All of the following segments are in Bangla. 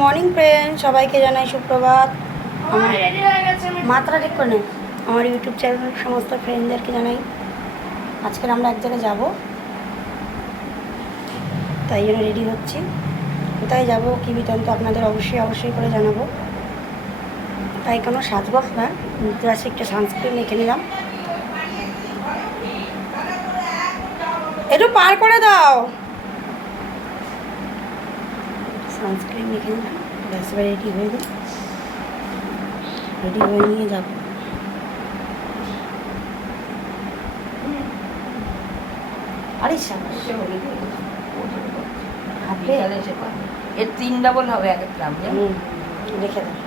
মর্নিং ফ্রেন্ড, সবাইকে জানাই সুপ্রভাত। আমার মাত্রা ঠিক করে নেই। আমার ইউটিউব চ্যানেলের সমস্ত ফ্রেন্ডদেরকে জানাই আজকের আমরা এক জায়গায় যাব, তাই জন্য রেডি হচ্ছি। কোথায় যাব কী বৃত্তান্ত আপনাদের অবশ্যই করে জানাবো। তাই কোনো সাজবো না, জাস্ট একটু সানস্ক্রিন মেখে নিলাম। একটু পার করে দাও, সানস্ক্রিন মেখে নিলাম। ব্যাস এবার রেডি হয়ে যাই, রেডি হয়ে নিয়ে যাবো। আরে এর 3 ডাবল হবে এক একটা আম। রেখে দেয়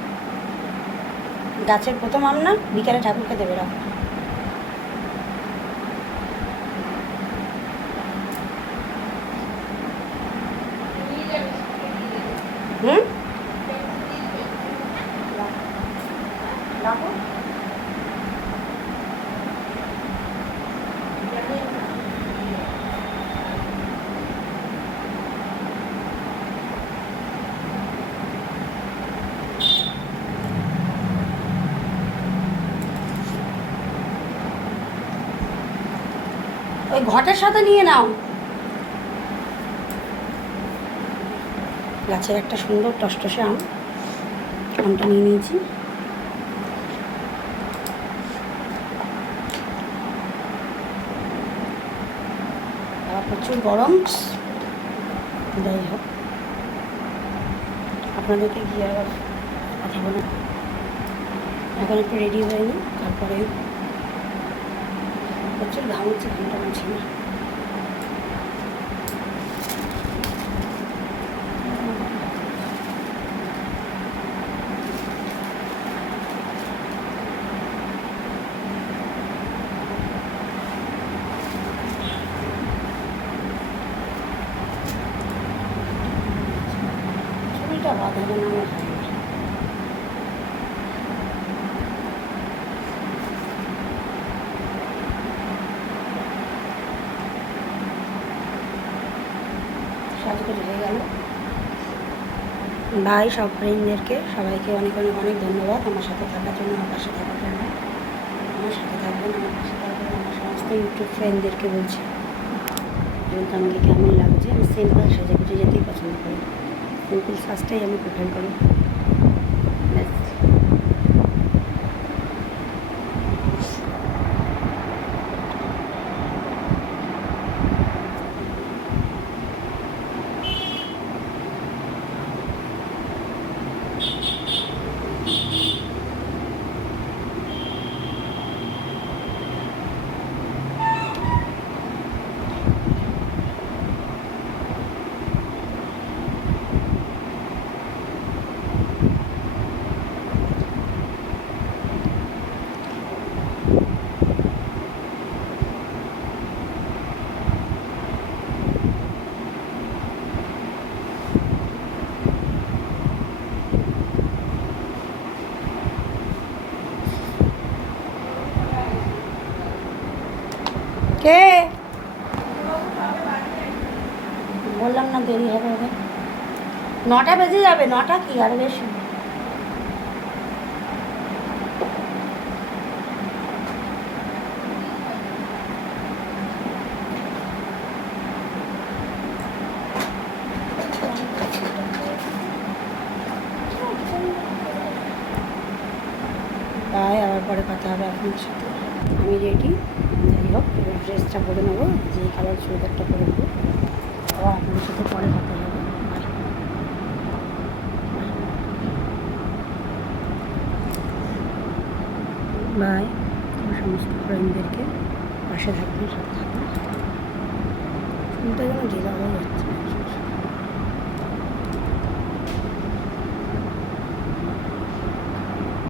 গাছের প্রথম আম না, বিকালে ঠাকুরকে দেবে। রাখ। হুম, রাখো। ওই ঘটের সাথে নিয়ে নাও। গাছের একটা সুন্দর টসটসে আম, আমটা নিয়ে নিয়েছি। প্রচুর গরম, যাই হোক আপনাদেরকে গিয়ে আবার কথা বলুন। এখন একটু রেডি হয়ে নিই, তারপরে প্রচুর ঘাম হচ্ছে, ঘামটা মুছি না। ছবিটা বাঁধাবে না আমার ভালো না। সাজগোজ হয়ে গেল। ভাই সব ফ্রেন্ডদেরকে সবাইকে অনেক অনেক অনেক ধন্যবাদ আমার সাথে থাকার জন্য, আমার পাশে থাকার জন্য। আমার সাথে থাকবেন, আমার পাশে থাকবেন। আমার সমস্ত ইউটিউব ফ্রেন্ডদেরকে বলছি, যেহেতু আমাকে কেমন লাগছে, আমি সিম্পল সাজে গুজে যেতেই পছন্দ করি। সিম্পল সাজটাই আমি প্রেফার করি। ব্যাস। কে বললাম না দেরি হবে, হবে 9টা বেজে যাবে। 9টা কি আর বেশি? তাই আবার পরে কথা হবে আপনার সাথে। আমি রেডি, যাই হোক এবার ড্রেসটা পরে নেবো, যে কালার চুড়িদারটা পরে নেবো। আবার আপনাদের সাথে পরে কথা হবে। বাই। আমার সমস্ত ফ্রেন্ডদেরকে পাশে থাকবেন, সাথে থাকবেন। ফোনটা যেন ঢিলা হয়ে যাচ্ছে।